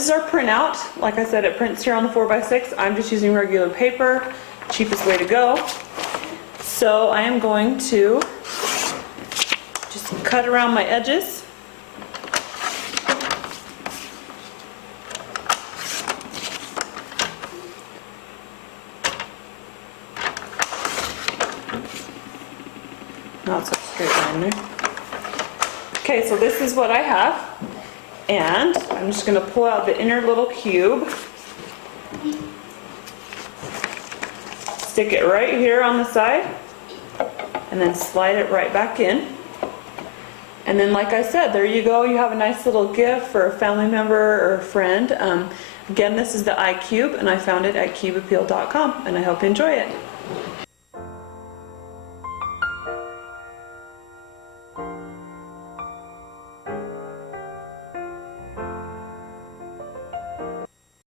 this is our printout. Like I said, it prints here on the 4x6. I'm just using regular paper, cheapest way to go. So I am going to just cut around my edges. Not so straight line there. Okay, so this is what I have. And I'm just going to pull out the inner little cube. Stick it right here on the side. And then slide it right back in. And then, like I said, there you go. You have a nice little gift for a family member or a friend. Again, this is the iCube, and I found it at cubeappeal.com, and I hope you enjoy it.